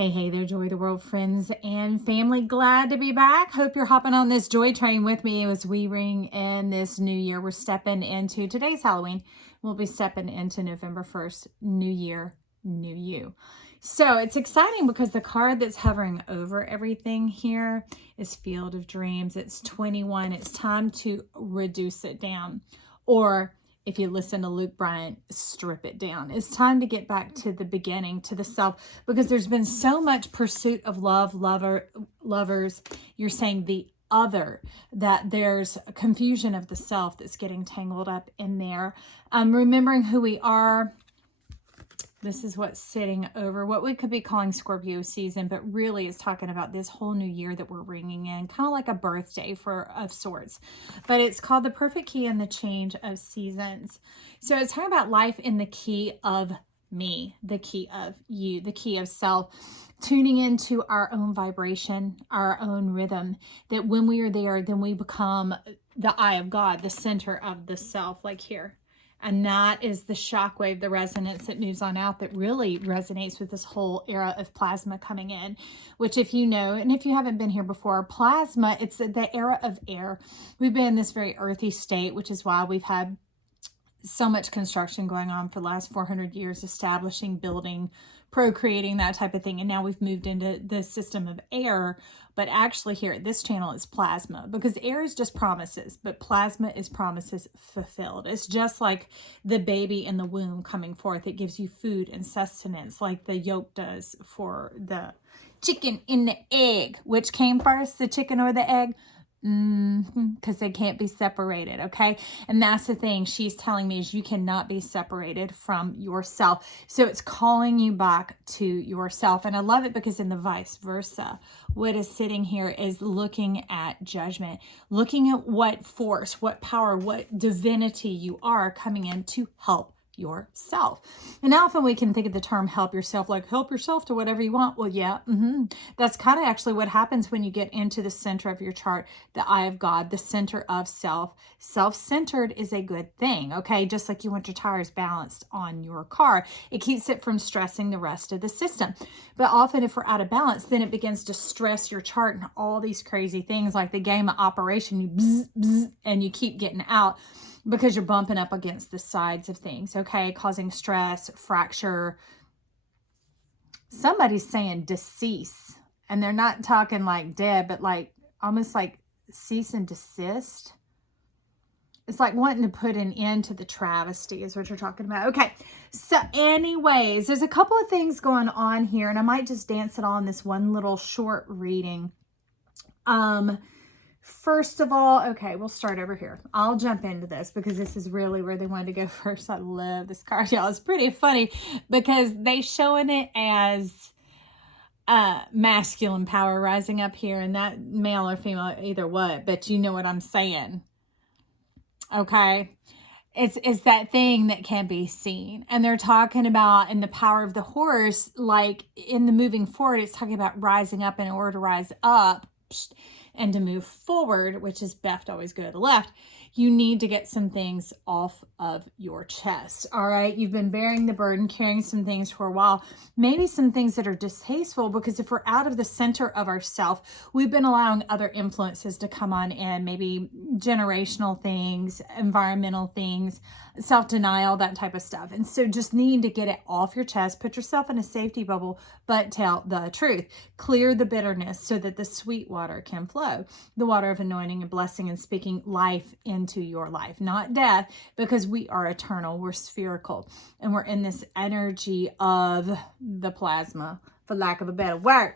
Hey there, Joy of the World friends and family. Glad to be back. Hope you're hopping on this joy train with me as we ring in this new year. We're stepping into today's Halloween. We'll be stepping into November 1st, new year, new you. So it's exciting because the card that's hovering over everything here is Field of Dreams. It's 21. It's time to reduce it down, or if you listen to Luke Bryant, strip it down. It's time to get back to the beginning, to the self, because there's been so much pursuit of lovers. You're saying the other, that there's a confusion of the self that's getting tangled up in there. Remembering who we are. This is what's sitting over what we could be calling Scorpio season, but really it's talking about this whole new year that we're ringing in, kind of like a birthday of sorts. But it's called the perfect key and the change of seasons. So it's talking about life in the key of me, the key of you, the key of self, tuning into our own vibration, our own rhythm, that when we are there, then we become the eye of God, the center of the self, like here. And that is the shockwave, the resonance that moves on out, that really resonates with this whole era of plasma coming in, which, if you know, and if you haven't been here before, plasma, it's the era of air. We've been in this very earthy state, which is why we've had so much construction going on for the last 400 years, establishing, building, procreating, that type of thing. And now we've moved into the system of air. But actually here at this channel is plasma, because air is just promises, but plasma is promises fulfilled. It's just like the baby in the womb coming forth. It gives you food and sustenance, like the yolk does for the chicken in the egg. Which came first, the chicken or the egg? Because they can't be separated, okay? And that's the thing she's telling me, is you cannot be separated from yourself. So it's calling you back to yourself. And I love it because in the vice versa, what is sitting here is looking at judgment, looking at what force, what power, what divinity you are coming in to help yourself. And often we can think of the term help yourself, like help yourself to whatever you want. Well, yeah, that's kind of actually what happens when you get into the center of your chart, the eye of God, the center of self. Self-centered is a good thing, okay? Just like you want your tires balanced on your car. It keeps it from stressing the rest of the system. But often if we're out of balance, then it begins to stress your chart and all these crazy things like the game of Operation, you bzz, bzz, and you keep getting out, because you're bumping up against the sides of things, okay? Causing stress, fracture. Somebody's saying decease. And they're not talking like dead, but like almost like cease and desist. It's like wanting to put an end to the travesty is what you're talking about. Okay, so anyways, there's a couple of things going on here, and I might just dance it all in this one little short reading. First of all, okay, we'll start over here. I'll jump into this because this is really where they wanted to go first. I love this card, y'all. It's pretty funny because they showing it as masculine power rising up here, and that male or female, either what, but you know what I'm saying. Okay. It's that thing that can be seen. And they're talking about in the power of the horse, like in the moving forward, it's talking about rising up in order to rise up. And to move forward, which is best always go to the left, you need to get some things off of your chest. All right. You've been bearing the burden, carrying some things for a while, maybe some things that are distasteful, because if we're out of the center of ourself, we've been allowing other influences to come on in, maybe generational things, environmental things, self-denial, that type of stuff. And so just need to get it off your chest, put yourself in a safety bubble, but tell the truth. Clear the bitterness so that the sweet water can flow, the water of anointing and blessing and speaking life into your life, not death, because we are eternal, we're spherical, and we're in this energy of the plasma, for lack of a better word.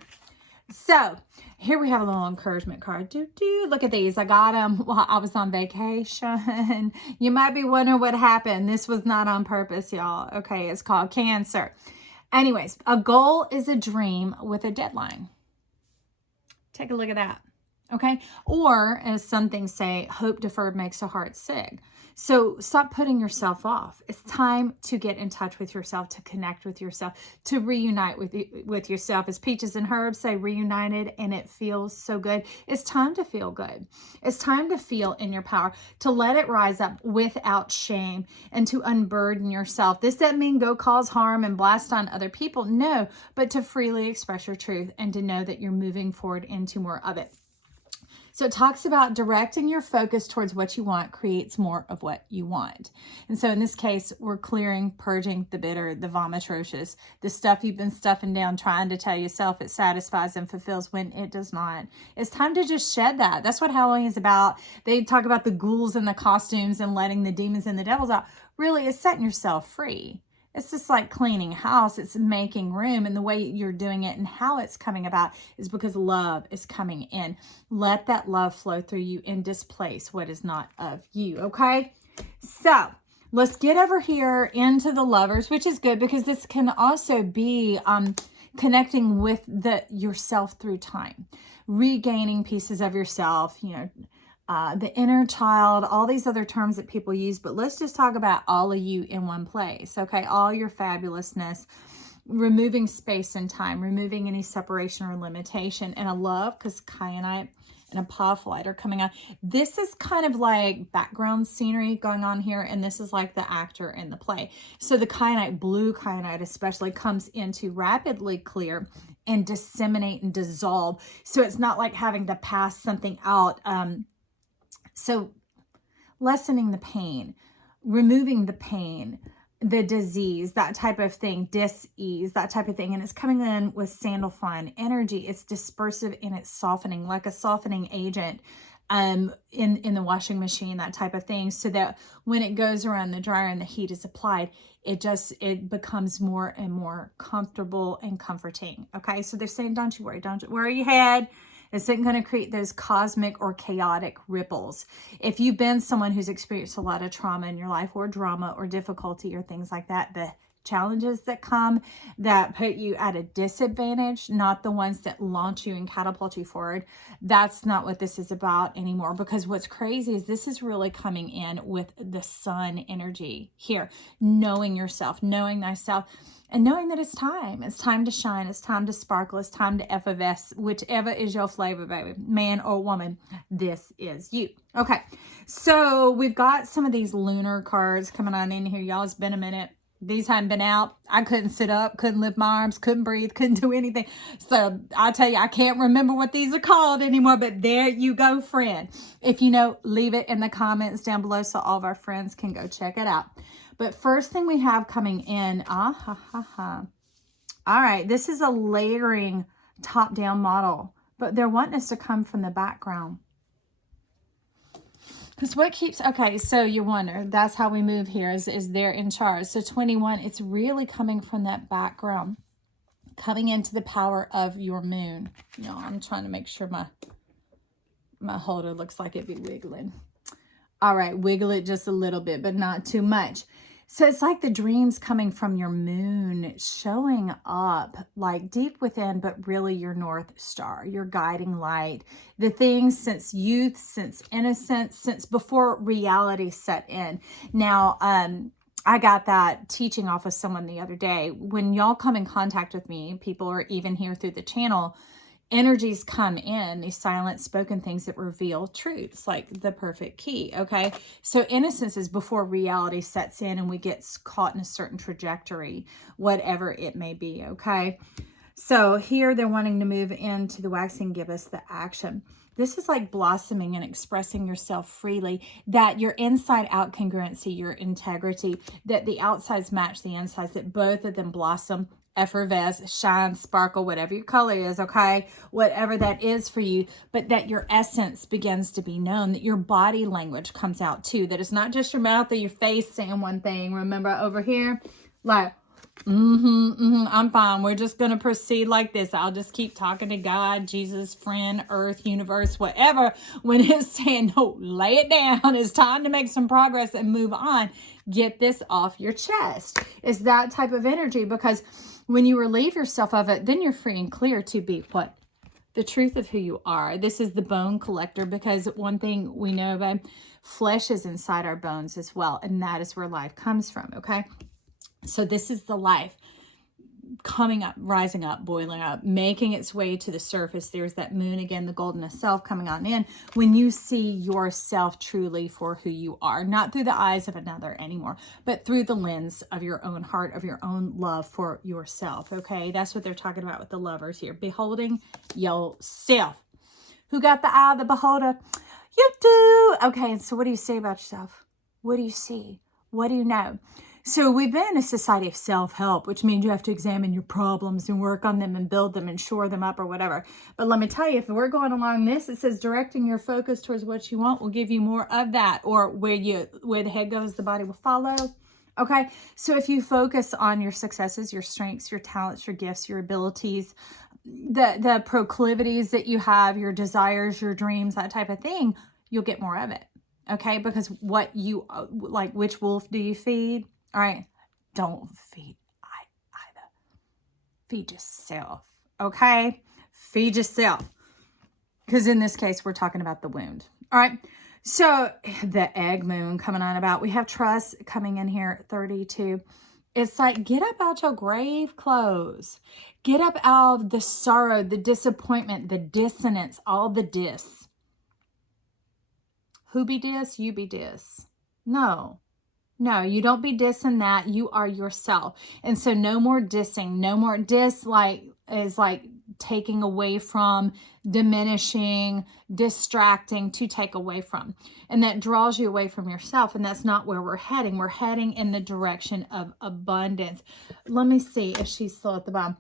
So here we have a little encouragement card. Look at these. I got them while I was on vacation. You might be wondering what happened. This was not on purpose, y'all. Okay, it's called Cancer. Anyways, a goal is a dream with a deadline. Take a look at that. Okay. Or as some things say, hope deferred makes the heart sick. So stop putting yourself off. It's time to get in touch with yourself, to connect with yourself, to reunite with yourself. As Peaches and Herbs say, reunited, and it feels so good. It's time to feel good. It's time to feel in your power, to let it rise up without shame, and to unburden yourself. This doesn't mean go cause harm and blast on other people. No, but to freely express your truth and to know that you're moving forward into more of it. So it talks about directing your focus towards what you want creates more of what you want. And so in this case, we're clearing, purging the bitter, the vomitrocious, the stuff you've been stuffing down, trying to tell yourself it satisfies and fulfills when it does not. It's time to just shed that. That's what Halloween is about. They talk about the ghouls and the costumes and letting the demons and the devils out. Really, it's setting yourself free. It's just like cleaning a house. It's making room, and the way you're doing it and how it's coming about is because love is coming in. Let that love flow through you and displace what is not of you, okay? So let's get over here into the lovers, which is good because this can also be connecting with yourself through time, regaining pieces of yourself, the inner child, all these other terms that people use, but let's just talk about all of you in one place, okay? All your fabulousness, removing space and time, removing any separation or limitation. And I love, because kyanite and apophyllite are coming out. This is kind of like background scenery going on here, and this is like the actor in the play. So the kyanite, blue kyanite especially, comes into rapidly clear and disseminate and dissolve. So it's not like having to pass something out. So lessening the pain, removing the pain, the disease, that type of thing, dis-ease, that type of thing. And it's coming in with sandalphon energy. It's dispersive and it's softening, like a softening agent in the washing machine, that type of thing. So that when it goes around the dryer and the heat is applied, it becomes more and more comfortable and comforting. Okay. So they're saying, don't you worry your head. It's not going to create those cosmic or chaotic ripples. If you've been someone who's experienced a lot of trauma in your life, or drama or difficulty or things like that, the challenges that come that put you at a disadvantage, not the ones that launch you and catapult you forward, that's not what this is about anymore. Because what's crazy is this is really coming in with the sun energy here, knowing yourself, knowing thyself, and knowing that it's time to shine, it's time to sparkle, it's time to effervesce, whichever is your flavor, baby, man or woman, this is you. Okay, so we've got some of these lunar cards coming on in here. Y'all, it's been a minute. These hadn't been out. I couldn't sit up, couldn't lift my arms, couldn't breathe, couldn't do anything. So I'll tell you, I can't remember what these are called anymore, but there you go, friend. If you know, leave it in the comments down below so all of our friends can go check it out. But first thing we have coming in, all right, this is a layering top-down model, but they're wanting us to come from the background. Because what keeps, okay, so you wonder, that's how we move here, is they're in charge. So 21, it's really coming from that background, coming into the power of your moon. I'm trying to make sure my holder looks like it be wiggling. All right, wiggle it just a little bit, but not too much. So it's like the dreams coming from your moon showing up like deep within, but really your North Star, your guiding light, the things since youth, since innocence, since before reality set in. Now, I got that teaching off of someone the other day. When y'all come in contact with me, people are even here through the channel, energies come in, these silent spoken things that reveal truths, like the perfect key, okay? So innocence is before reality sets in and we get caught in a certain trajectory, whatever it may be, okay? So here they're wanting to move into the waxing, give us the action. This is like blossoming and expressing yourself freely, that your inside out congruency, your integrity, that the outsides match the insides, that both of them blossom, effervesce, shine, sparkle, whatever your color is, okay? Whatever that is for you, but that your essence begins to be known, that your body language comes out too, that it's not just your mouth or your face saying one thing. Remember over here, like, I'm fine. We're just going to proceed like this. I'll just keep talking to God, Jesus, friend, earth, universe, whatever. When it's saying, no, lay it down. It's time to make some progress and move on. Get this off your chest. It's that type of energy, because when you relieve yourself of it, then you're free and clear to be what? the truth of who you are. This is the bone collector, because one thing we know about flesh is inside our bones as well. And that is where life comes from. Okay. So this is the life coming up, rising up, boiling up, making its way to the surface. There's that moon again, the golden self coming on in. When you see yourself truly for who you are, not through the eyes of another anymore, but through the lens of your own heart, of your own love for yourself. Okay. That's what they're talking about with the lovers here. Beholding yourself. Who got the eye of the beholder? You do. Okay. And so what do you say about yourself? What do you see? What do you know? So we've been in a society of self-help, which means you have to examine your problems and work on them and build them and shore them up or whatever. But let me tell you, if we're going along this, it says directing your focus towards what you want will give you more of that. Or where the head goes, the body will follow. Okay. So if you focus on your successes, your strengths, your talents, your gifts, your abilities, the proclivities that you have, your desires, your dreams, that type of thing, you'll get more of it. Okay. Because what you like, which wolf do you feed? All right, don't feed either. Feed yourself, okay? Feed yourself. Because in this case, we're talking about the wound. All right, so the egg moon coming on about. We have trust coming in here at 32. It's like, get up out your grave clothes. Get up out of the sorrow, the disappointment, the dissonance, all the diss. Who be diss? You be diss. No, you don't be dissing that. You are yourself. And so no more dissing. No more diss is like taking away from, diminishing, distracting, to take away from. And that draws you away from yourself. And that's not where we're heading. We're heading in the direction of abundance. Let me see if she's still at the bottom.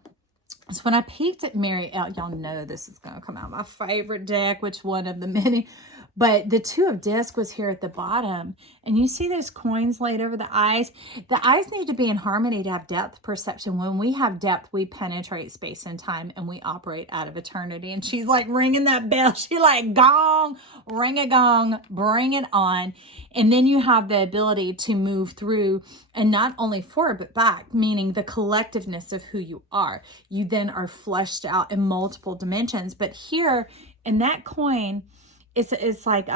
So when I peeked at Mary L, y'all know this is going to come out my favorite deck, which one of the many. But the two of disc was here at the bottom. And you see those coins laid over the eyes? The eyes need to be in harmony to have depth perception. When we have depth, we penetrate space and time and we operate out of eternity. And she's like ringing that bell. She like, gong, ring a gong, bring it on. And then you have the ability to move through, and not only forward, but back, meaning the collectiveness of who you are. You then are fleshed out in multiple dimensions. But here in that coin, it's like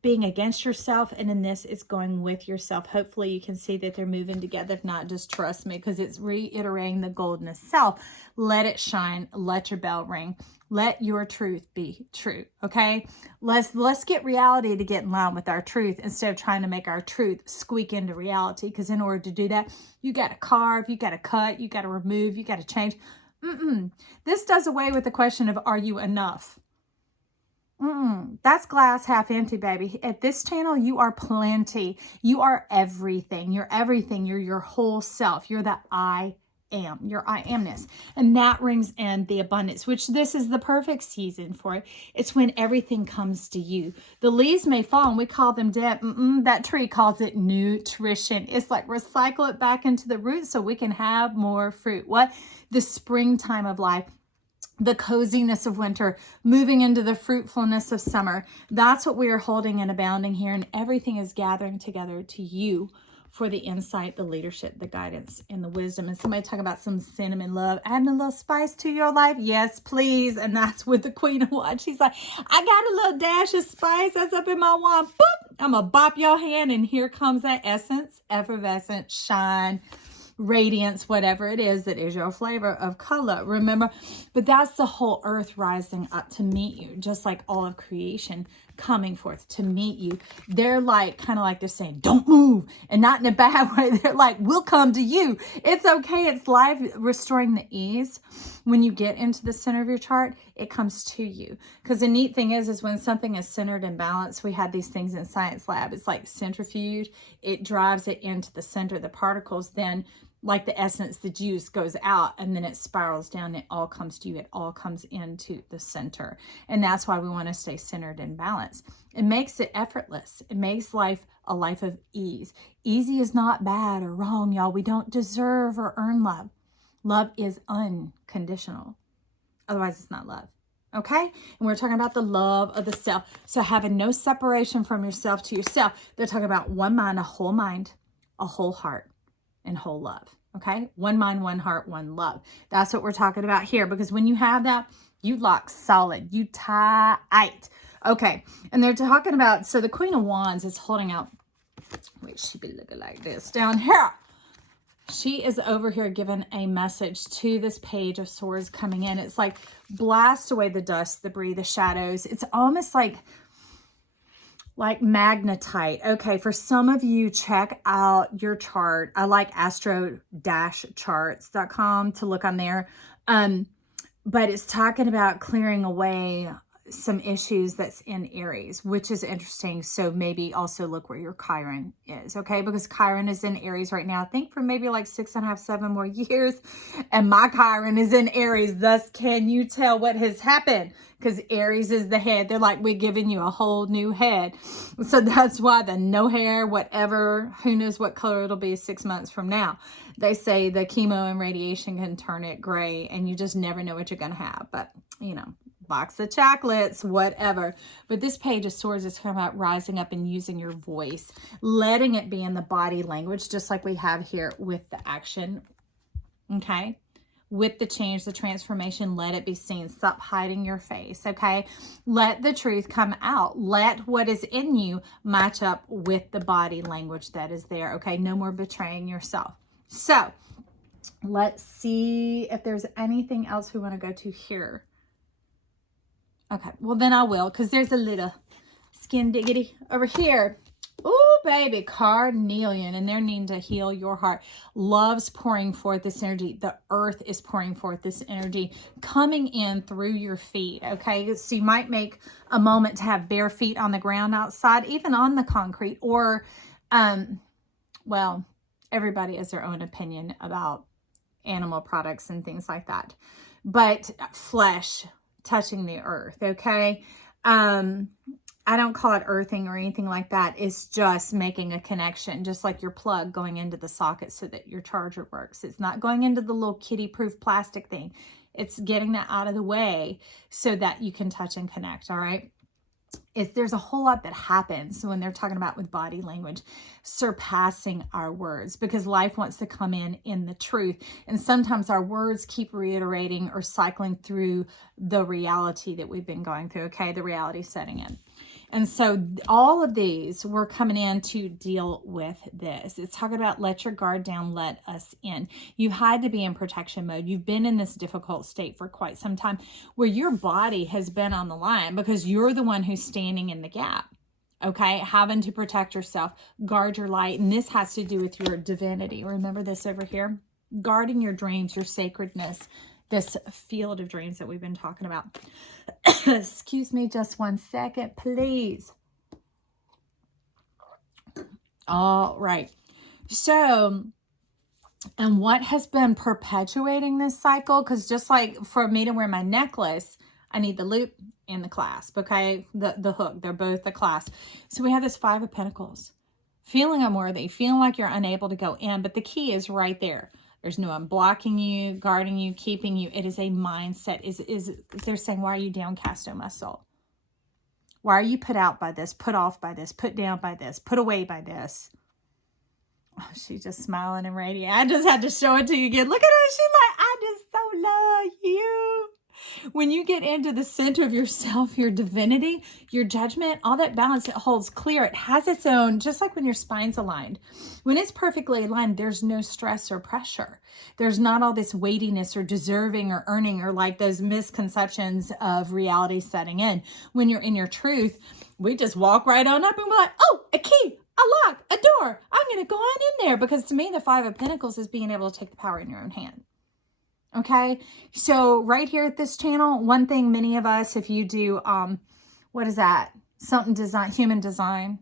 being against yourself, and in this, it's going with yourself. Hopefully, you can see that they're moving together. If not, just trust me, because it's reiterating the golden self. Let it shine. Let your bell ring. Let your truth be true. Okay, let's get reality to get in line with our truth instead of trying to make our truth squeak into reality. Because in order to do that, you got to carve, you got to cut, you got to remove, you got to change. This does away with the question of, are you enough? That's glass half empty, baby. At this channel, you are plenty. You are everything. You're everything. You're your whole self. You're the I am, your I amness. And that rings in the abundance, which this is the perfect season for it. It's when everything comes to you. The leaves may fall and we call them dead. That tree calls it nutrition. It's like recycle it back into the roots so we can have more fruit. What? The springtime of life. The coziness of winter, moving into the fruitfulness of summer. That's what we are holding and abounding here. And everything is gathering together to you for the insight, the leadership, the guidance, and the wisdom. And somebody talk about some cinnamon love, adding a little spice to your life. Yes, please. And that's with the Queen of Wands. She's like, I got a little dash of spice that's up in my wand. Boop! I'm going to bop your hand. And here comes that essence, effervescent, shine, radiance, whatever it is that is your flavor of color. Remember, but that's the whole earth rising up to meet you, just like all of creation coming forth to meet you. They're like, kind of like they're saying, don't move, and not in a bad way. They're like, we'll come to you. It's okay. It's life restoring the ease. When you get into the center of your chart, it comes to you. Because the neat thing is when something is centered and balanced, we had these things in science lab. It's like centrifuge. It drives it into the center. The particles then, like the essence, the juice goes out and then it spirals down. It all comes to you. It all comes into the center. And that's why we want to stay centered and balanced. It makes it effortless. It makes life a life of ease. Easy is not bad or wrong, y'all. We don't deserve or earn love. Love is unconditional. Otherwise, it's not love. Okay? And we're talking about the love of the self. So having no separation from yourself to yourself. They're talking about one mind, a whole heart, and whole love. Okay, one mind, one heart, one love. That's what we're talking about here, because when you have that, you lock solid, you tight. Okay, and they're talking about, so the Queen of Wands is holding out, wait, she be looking like this down here. She is over here giving a message to this Page of Swords coming in. It's like, blast away the dust, the debris, the shadows. It's almost like magnetite. Okay, for some of you, check out your chart. I like astro-charts.com to look on there. But it's talking about clearing away some issues that's in Aries, which is interesting. So maybe also look where your Chiron is, okay? Because Chiron is in Aries right now, I think for maybe like 6.5, 7 more years. And my Chiron is in Aries. Thus, can you tell what has happened? Because Aries is the head. They're like, we're giving you a whole new head. So that's why the no hair, whatever, who knows what color it'll be 6 months from now. They say the chemo and radiation can turn it gray, and you just never know what you're going to have. But, you know, box of chocolates, whatever. But this Page of Swords is talking about rising up and using your voice, letting it be in the body language, just like we have here with the action. Okay. With the change, the transformation, let it be seen. Stop hiding your face, okay? Let the truth come out. Let what is in you match up with the body language that is there, okay? No more betraying yourself. So, let's see if there's anything else we want to go to here. Okay, well then I will, because there's a little skin diggity over here. Oh, baby, carnelian, and they're needing to heal your heart. Love's pouring forth this energy. The earth is pouring forth this energy, coming in through your feet, okay? So you might make a moment to have bare feet on the ground outside, even on the concrete, or, well, everybody has their own opinion about animal products and things like that. But flesh touching the earth, okay? I don't call it earthing or anything like that. It's just making a connection, just like your plug going into the socket so that your charger works. It's not going into the little kitty-proof plastic thing. It's getting that out of the way so that you can touch and connect, all right? There's a whole lot that happens when they're talking about with body language, surpassing our words, because life wants to come in the truth. And sometimes our words keep reiterating or cycling through the reality that we've been going through, okay? The reality setting in. And so all of these, we're coming in to deal with this. It's talking about let your guard down, let us in. You had to be in protection mode. You've been in this difficult state for quite some time where your body has been on the line because you're the one who's standing in the gap. Okay, having to protect yourself, guard your light. And this has to do with your divinity. Remember this over here? Guarding your dreams, your sacredness, this field of dreams that we've been talking about. Excuse me just one second, please. All right. So, and what has been perpetuating this cycle? Because just like for me to wear my necklace, I need the loop and the clasp, okay? The hook, they're both the clasp. So we have this Five of Pentacles. Feeling unworthy, feeling like you're unable to go in, but the key is right there. There's no one blocking you, guarding you, keeping you. It is a mindset. They're saying, why are you downcast, oh my soul? Why are you put out by this, put off by this, put down by this, put away by this? Oh, she's just smiling and radiant. I just had to show it to you again. Look at her. She's like, I just so love you. When you get into the center of yourself, your divinity, your judgment, all that balance, it holds clear. It has its own, just like when your spine's aligned. When it's perfectly aligned, there's no stress or pressure. There's not all this weightiness or deserving or earning or like those misconceptions of reality setting in. When you're in your truth, we just walk right on up and we're like, oh, a key, a lock, a door. I'm going to go on in there. Because to me, the Five of Pentacles is being able to take the power in your own hand. Okay, so right here at this channel, one thing many of us, if you do, what is that? Something design, human design.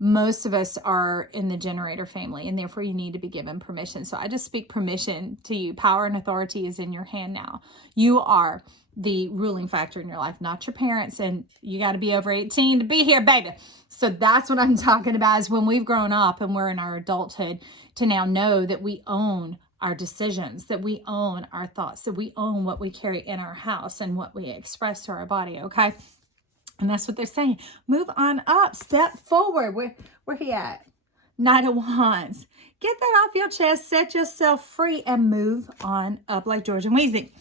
Most of us are in the generator family, and therefore you need to be given permission. So I just speak permission to you. Power and authority is in your hand now. You are the ruling factor in your life, not your parents, and you got to be over 18 to be here, baby. So that's what I'm talking about, is when we've grown up and we're in our adulthood to now know that we own our decisions, that we own our thoughts, that we own what we carry in our house and what we express to our body, okay? And that's what they're saying. Move on up, step forward. Where he at? Knight of Wands. Get that off your chest, set yourself free, and move on up like George and Wheezy.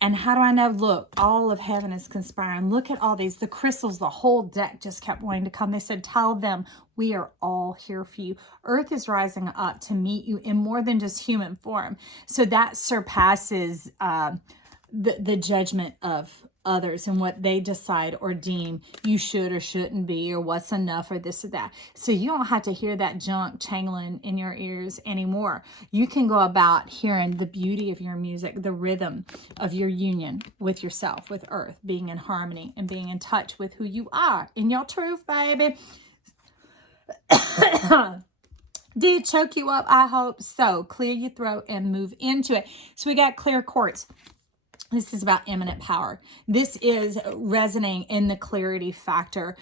And how do I know? Look, all of heaven is conspiring. Look at all these. The crystals, the whole deck just kept wanting to come. They said, tell them we are all here for you. Earth is rising up to meet you in more than just human form. So that surpasses the judgment of others and what they decide or deem you should or shouldn't be, or what's enough, or this or that. So you don't have to hear that junk jangling in your ears anymore. You can go about hearing the beauty of your music, the rhythm of your union with yourself, with earth, being in harmony and being in touch with who you are in your truth, baby. Did it choke you up? I hope so. Clear your throat and move into it. So we got clear quartz. This is about eminent power. This is resonating in the clarity factor.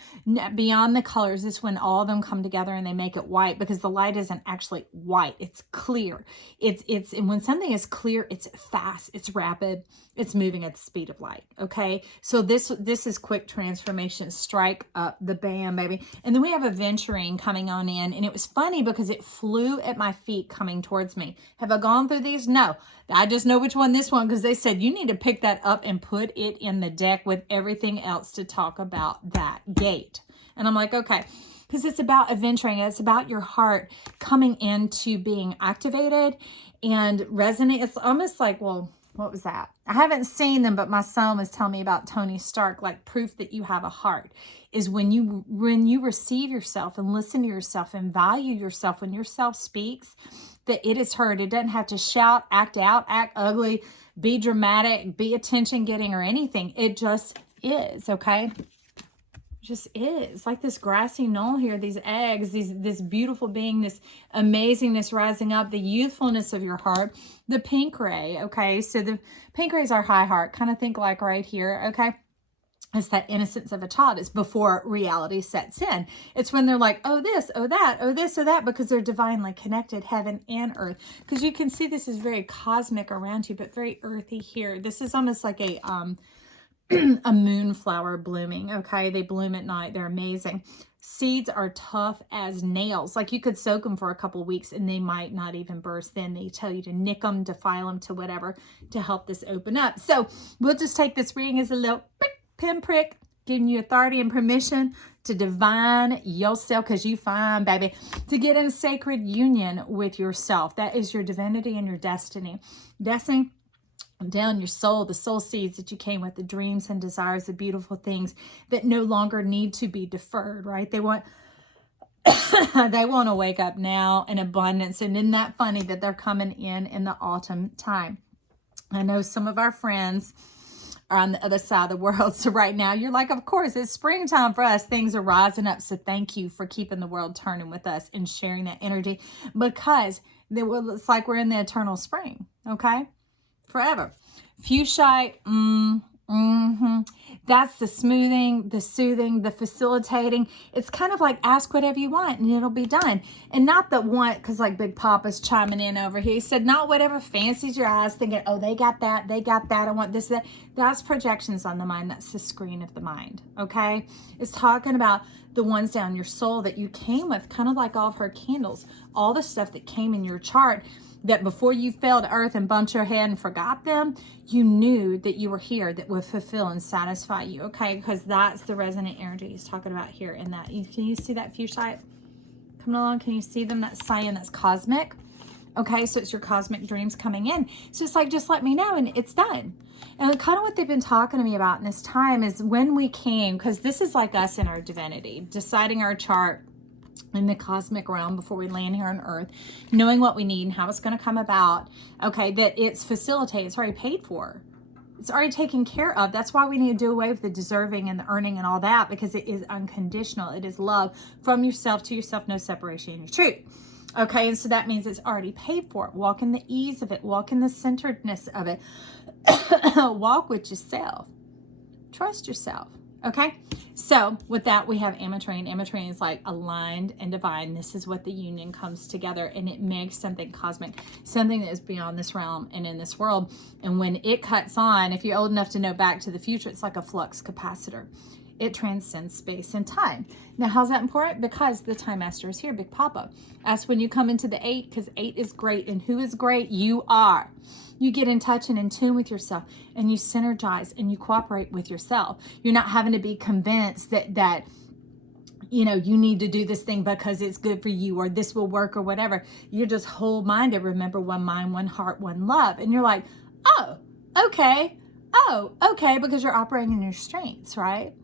Beyond the colors, this is when all of them come together and they make it white, because the light isn't actually white. It's clear. And when something is clear, it's fast, it's rapid, it's moving at the speed of light. Okay. So this is quick transformation. Strike up the band, baby. And then we have aventurine coming on in. And it was funny because it flew at my feet coming towards me. Have I gone through these? No. I just know which one this one, because they said you need to pick that up and put it in the deck with everything else to talk about that gate. And I'm like, okay, because it's about adventuring. It's about your heart coming into being activated and resonate. It's almost like, well, what was that? I haven't seen them, but my son was telling me about Tony Stark, like proof that you have a heart is when you receive yourself and listen to yourself and value yourself. When yourself speaks, that it is heard. It doesn't have to shout, act out, act ugly, be dramatic, be attention getting or anything. It just is, okay? Just is. Like this grassy knoll here, these eggs, this beautiful being, this amazingness rising up, the youthfulness of your heart, the pink ray, okay? So the pink ray is our high heart. Kind of think like right here, okay? It's that innocence of a child. It's before reality sets in. It's when they're like, oh, this, oh, that, oh, this, or that, because they're divinely connected, heaven and earth. Because you can see this is very cosmic around you, but very earthy here. This is almost like a moonflower blooming, okay? They bloom at night. They're amazing. Seeds are tough as nails. Like you could soak them for a couple weeks and they might not even burst. Then they tell you to nick them, to file them, to whatever, to help this open up. So we'll just take this reading as a little pinprick, giving you authority and permission to divine yourself, because you find, baby, to get in sacred union with yourself. That is your divinity and your destiny. Destiny down your soul, the soul seeds that you came with, the dreams and desires, the beautiful things that no longer need to be deferred, right? They want they want to wake up now in abundance. And isn't that funny that they're coming in the autumn time? I know some of our friends are on the other side of the world. So right now you're like, of course, it's springtime for us. Things are rising up. So thank you for keeping the world turning with us and sharing that energy, because it's like we're in the eternal spring. Okay. Forever. Fuchsia, that's the smoothing, the soothing, the facilitating. It's kind of like ask whatever you want and it'll be done. And not that one, because like Big Papa's chiming in over here. He said, not whatever fancies your eyes thinking, oh, they got that, I want this, that. That's projections on the mind. That's the screen of the mind, okay? It's talking about the ones down your soul that you came with, kind of like all of her candles, all the stuff that came in your chart, that before you fell to earth and bumped your head and forgot them, you knew that you were here, that would fulfill and satisfy you, okay? Because that's the resonant energy he's talking about here in that. Can you see that fuchsia coming along? Can you see them? That's cyan, that's cosmic. Okay, so it's your cosmic dreams coming in. So it's like, just let me know, and it's done. And kind of what they've been talking to me about in this time is when we came, because this is like us in our divinity, deciding our chart in the cosmic realm before we land here on earth, knowing what we need and how it's going to come about. Okay, that it's facilitated, it's already paid for, it's already taken care of. That's why we need to do away with the deserving and the earning and all that, because it is unconditional. It is love from yourself to yourself, no separation in your truth. Okay, and so that means it's already paid for. Walk in the ease of it, walk in the centeredness of it. Walk with yourself, trust yourself. Okay, so with that, we have ametrine. Ametrine is like aligned and divine. This is what the union comes together, and it makes something cosmic, something that is beyond this realm and in this world. And when it cuts on, if you're old enough to know Back to the Future, it's like a flux capacitor. It transcends space and time. Now, how's that important? Because the Time Master is here, Big Papa. That's when you come into the 8, because 8 is great. And who is great? You are. You get in touch and in tune with yourself, and you synergize and you cooperate with yourself. You're not having to be convinced that you know, you need to do this thing because it's good for you, or this will work, or whatever. You're just whole-minded. Remember, one mind, one heart, one love. And you're like, oh, okay. Oh, okay, because you're operating in your strengths, right?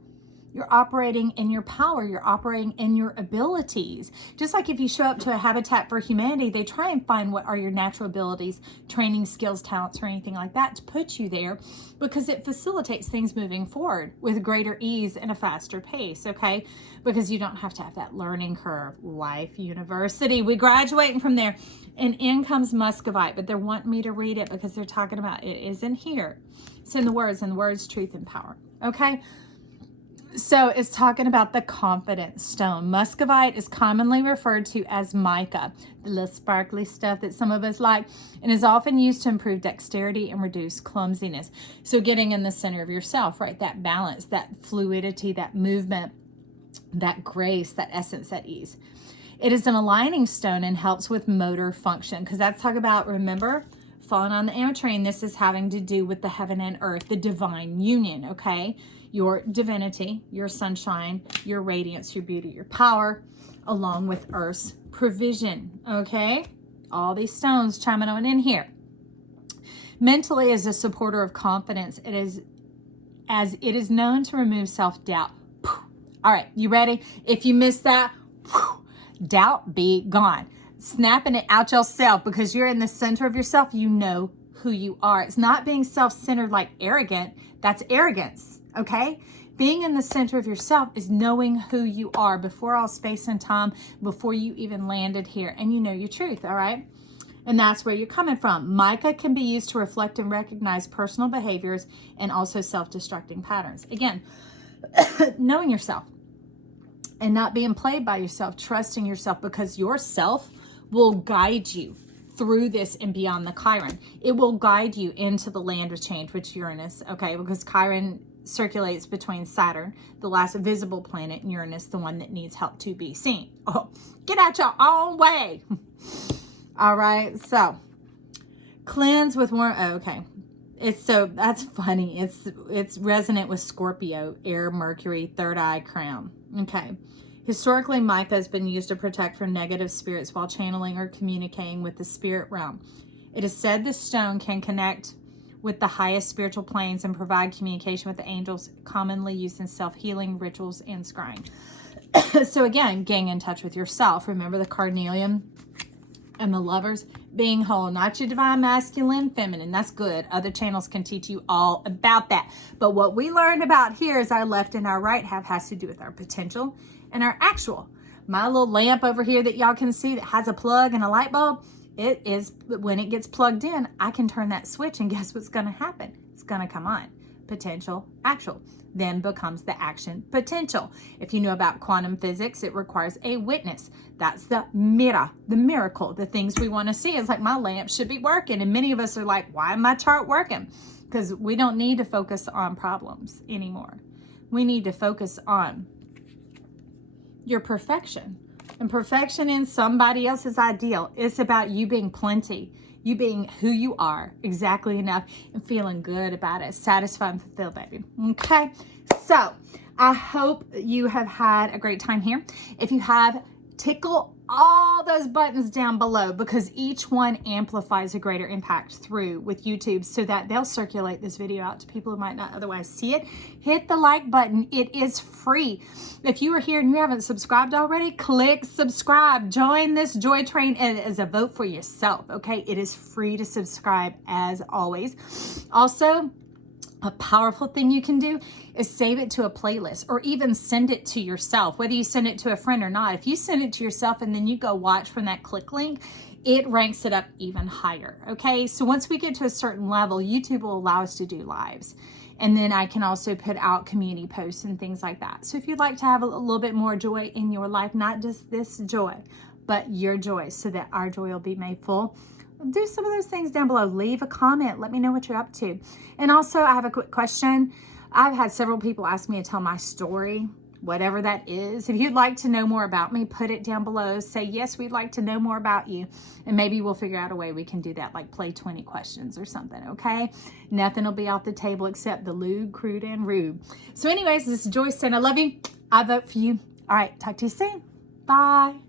You're operating in your power. You're operating in your abilities. Just like if you show up to a Habitat for Humanity, they try and find what are your natural abilities, training, skills, talents, or anything like that to put you there, because it facilitates things moving forward with greater ease and a faster pace, okay? Because you don't have to have that learning curve. Life University, we graduating from there. And in comes Muscovite, but they're wanting me to read it because they're talking about it isn't here. It's in the words, truth, and power, okay? So it's talking about the confidence stone. Muscovite is commonly referred to as mica, the little sparkly stuff that some of us like, and is often used to improve dexterity and reduce clumsiness. So getting in the center of yourself, right? That balance, that fluidity, that movement, that grace, that essence, that ease. It is an aligning stone and helps with motor function, because that's talking about, remember, falling on the Amber train. This is having to do with the heaven and earth, the divine union, okay? Your divinity, your sunshine, your radiance, your beauty, your power, along with Earth's provision, okay? All these stones chiming on in here. Mentally, as a supporter of confidence, it is known to remove self-doubt. All right, you ready? If you missed that, doubt be gone. Snapping it out yourself, because you're in the center of yourself. You know who you are. It's not being self-centered like arrogant. That's arrogance, okay? Being in the center of yourself is knowing who you are before all space and time, before you even landed here, and you know your truth, all right? And that's where you're coming from. Mica can be used to reflect and recognize personal behaviors and also self-destructing patterns. Again, knowing yourself and not being played by yourself, trusting yourself, because yourself will guide you through this and beyond the Chiron. It will guide you into the land of change, which Uranus, okay, because Chiron circulates between Saturn, the last visible planet, and Uranus, the one that needs help to be seen. Oh, get out your own way. All right, so cleanse with warm. Oh, okay, that's funny. It's resonant with Scorpio, air, Mercury, third eye, crown. Okay. Historically, mica has been used to protect from negative spirits while channeling or communicating with the spirit realm. It is said this stone can connect with the highest spiritual planes and provide communication with the angels, commonly used in self-healing rituals and scrying. So again, getting in touch with yourself. Remember the carnelian and the lovers, being whole, not your divine masculine, feminine. That's good. Other channels can teach you all about that. But what we learned about here is our left and our right half has to do with our potential and our actual. My little lamp over here that y'all can see that has a plug and a light bulb, it is, when it gets plugged in, I can turn that switch and guess what's going to happen? It's going to come on. Potential, actual. Then becomes the action potential. If you know about quantum physics, it requires a witness. That's the mira, the miracle, the things we want to see. It's like my lamp should be working. And many of us are like, why is my chart working? Because we don't need to focus on problems anymore. We need to focus on your perfection. And perfection in somebody else's ideal. It's about you being plenty. You being who you are, exactly enough, and feeling good about it. Satisfied and fulfilled, baby. Okay? So, I hope you have had a great time here. If you have, tickle all those buttons down below, because each one amplifies a greater impact through with YouTube, so that they'll circulate this video out to people who might not otherwise see it. Hit the like button. It is free. If you are here and you haven't subscribed already, click subscribe. Join this joy train as a vote for yourself, okay? It is free to subscribe as always. Also, a powerful thing you can do is save it to a playlist, or even send it to yourself, whether you send it to a friend or not. If you send it to yourself and then you go watch from that click link, it ranks it up even higher, okay? So once we get to a certain level, YouTube will allow us to do lives. And then I can also put out community posts and things like that. So if you'd like to have a little bit more joy in your life, not just this joy, but your joy, so that our joy will be made full, do some of those things down below. Leave a comment. Let me know what you're up to. And also, I have a quick question. I've had several people ask me to tell my story, whatever that is. If you'd like to know more about me, put it down below. Say, yes, we'd like to know more about you. And maybe we'll figure out a way we can do that, like play 20 questions or something, okay? Nothing will be off the table except the lewd, crude, and rude. So anyways, this is Joyce saying I love you. I vote for you. All right, talk to you soon. Bye.